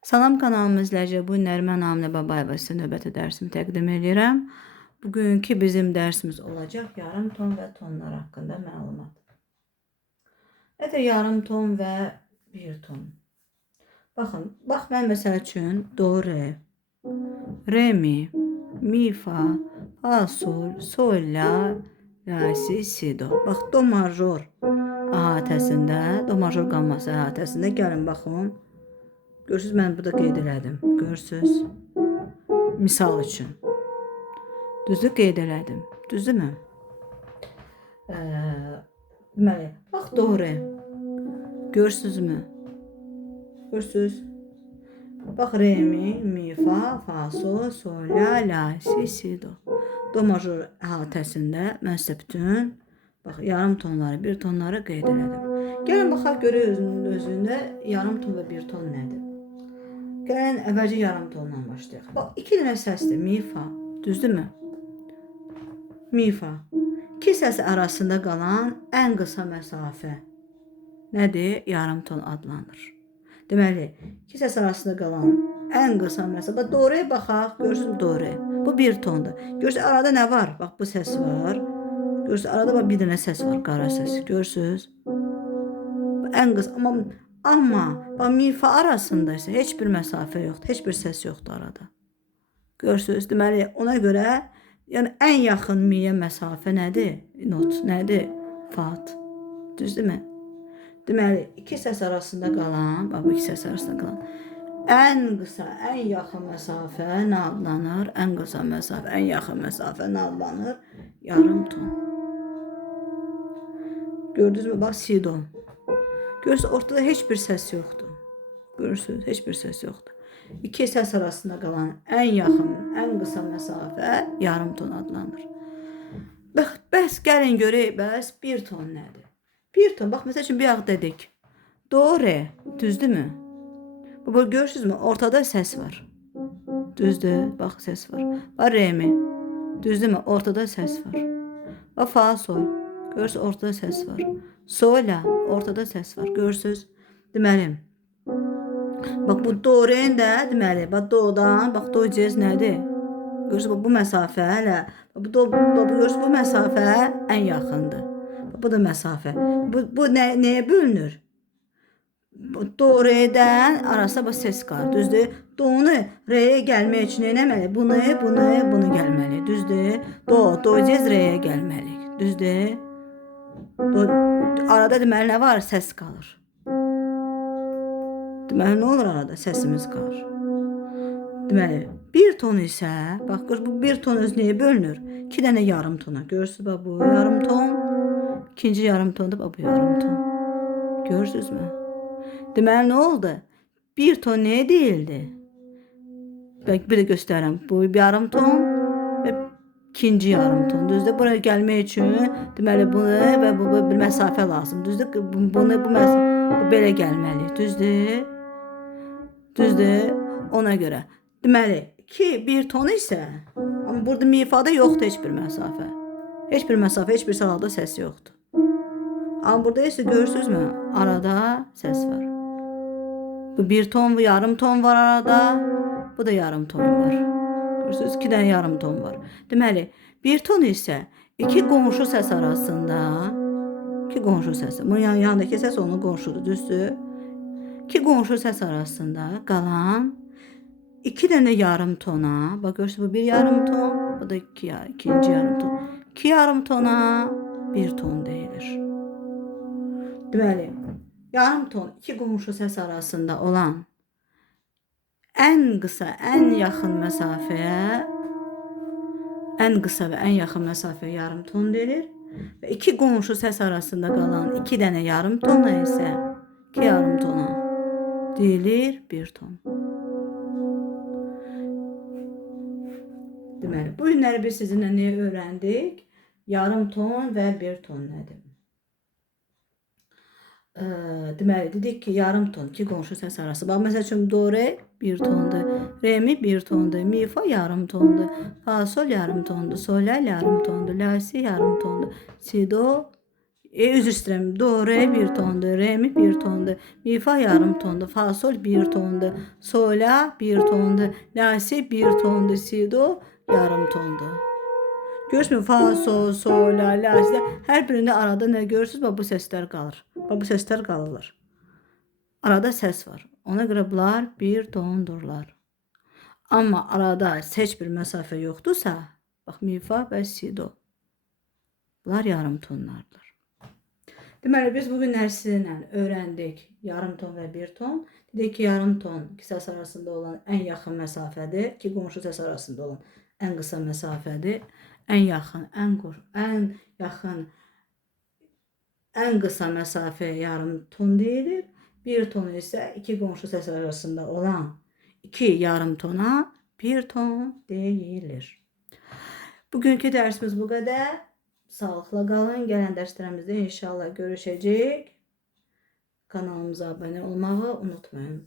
Salam kanalımız izləyiciləri, bu Nərman Aminə Babayeva sizə növbəti dərsimi təqdim edirəm. Bugünkü bizim dərsimiz olacaq yarım ton və tonlar haqqında məlumat. Nədir yarım ton və bir ton? Baxın, mən məsəl üçün do, re, mi, fa, sol, la, si, do. Bax, do major əhatəsində, do major qamması əhatəsində gəlin baxın. Görürsünüz, mən burada qeyd elədim. Görürsünüz? Misal üçün. Düzdür, qeyd elədim. Düzdürmü? Deməli, bax, do, re. Görürsünüzmü? Görürsünüz? Bax, re, mi, fa, sol, la, si, do. Do major əhatəsində mən sizə bütün yarım tonları, bir tonları qeyd elədim. Gəlin baxaq görək özündə yarım ton və bir ton nədir? Gəlin əvvəlcə yarım tondan başlayaq. Bax, iki dənə səsdir. Mi, fa. Düzdürmü? Mi, fa. İki səs arasında qalan ən qısa məsafə nədir? Yarım ton adlanır. Deməli, iki səs arasında qalan ən qısa məsafə. Do, re baxaq. Görürsünüz, do, re. Bu bir tondur. Görürsünüz, arada nə var? Bax, bu səs var. Görürsünüz, arada bax, bir dənə səs var. Qara səs. Görürsünüz? Ən qısa. Amma bax, mi, fa arasında isə heç bir məsafə yoxdur, heç bir səs yoxdur arada. Görürsünüz, deməli, ona görə yəni ən yaxın miyə məsafə nədir? Not nədir? Fat. Düzdürmü? Deməli, iki səs arasında qalan, bax, bu iki səs arasında qalan ən qısa, ən yaxın məsafə nə adlanır? Ən qısa məsafə, ən yaxın məsafə nə adlanır? Yarım ton. Gördünüzmü? Bax, si, do. Görürsünüz, ortada heç bir səs yoxdur. Görürsünüz, heç bir səs yoxdur. İki səs arasında qalan ən yaxın, ən qısa məsafə yarım ton adlanır. Bəs gəlin görək, bəs bir ton nədir? Bir ton, bax, məsəl üçün bir yaxud dedik. Do, re, düzdürmü? Bu, görürsünüzmü? Ortada səs var. Düzdür, bax, səs var. Bax, re, mi, düzdürmü? Ortada səs var. Bax, fa, sol. Görürsünüz, ortada səs var. Sol, la, ortada səs var. Görürsünüz? Deməli, bax, bu do, re'nin də, deməli, bax, do'dan, bax, do, cez nədir? Görürsünüz, bu məsafə, hələ, görürsünüz, bu məsafə ən yaxındır. Bu da məsafə. Bu nəyə bölünür? Do, re'dən arasında bax, ses qalır. Düzdür? Do'nu re'yə gəlmək üçün eləməli? Bunu gəlməli. Düzdür? Do, cez re'yə gəlməli. Düzdür? Arada deməli nə var? Səs qalır. Deməli nə olur arada? Səsimiz qalır. Deməli bir ton isə, bax, bu bir ton öz nəyə bölünür? İki dənə yarım tona. Görürsünüz, bax, bu yarım ton. İkinci yarım ton da bax, bu yarım ton. Görürsünüzmü? Deməli nə oldu? Bir ton nəyə deyildi? Bəlkə bir də göstərirəm. Bu yarım ton və ikinci yarım ton. Düzdür? Buraya gəlmək üçün deməli bunu və bu bir məsafə lazım. Düzdür? Bu belə gəlməli. Düzdür? Düzdür? Ona görə. Deməli, bir ton isə, amma burada mi, fa'da yoxdur heç bir məsafə. Heç bir məsafə, heç bir salada səs yoxdur. Amma burada isə görürsünüzmü? Arada səs var. Bu bir ton, bu yarım ton var arada. Bu da yarım ton var. Görürsünüz, iki dənə yarım ton var. Deməli, bir ton isə iki qonşu səs arasında, iki qonşu səsi, bunun yanındakı səs onun qonşudur, düzdür? İki qonşu səs arasında qalan iki dənə yarım tona, bax, görürsünüz, bu bir yarım ton, bu da ikinci yarım ton. İki yarım tona bir ton deyilir. Deməli, yarım ton iki qonşu səs arasında olan ən qısa, ən yaxın məsafəyə, ən qısa və ən yaxın məsafəyə yarım ton deyilir. Və iki qonşu səs arasında qalan iki dənə yarım tona isə, iki yarım tona deyilir bir ton. Deməli, bu günləri biz sizinlə nəyə öyrəndik? Yarım ton və bir ton nədir? Deməli, dedik ki, yarım ton, iki qonşu səs arası. Bax, məsəl üçün, do, re bir tondur, re, mi bir tondur, mi, fa yarım tondur, fa, sol yarım tondur, sol, la yarım tondur, la, si yarım tondur, si, do Üzr istəyirəm. Do, re bir tondur, re mi bir tondur, mi fa yarım tondur, fa sol bir tondur, sol la bir tondur, la si bir tondur, si do yarım tondur. Görürsünüz fa sol sol la si də hər birində arada nə görürsünüz? Bax bu səslər qalır. Bax bu səslər qalırlar. Arada səs var. Ona görə bunlar bir tondurlar. Amma arada heç bir məsafə yoxdursa, bax mi fa və si do. Bunlar yarım tonlardır. Deməli, biz bugünlər sizinlə öyrəndik yarım ton və bir ton. Dedik ki, yarım ton iki səs arasında olan ən yaxın məsafədir. İki qonşu səs arasında olan ən qısa məsafədir. Ən yaxın, ən qısa məsafə yarım ton deyilir. Bir ton isə iki qonşu səs arasında olan iki yarım tona bir ton deyilir. Bugünkü dərsimiz bu qədər. Sağlıqla qalın. Gələn dərslərimizdə inşallah görüşəcəyik. Kanalımıza abunə olmağı unutmayın.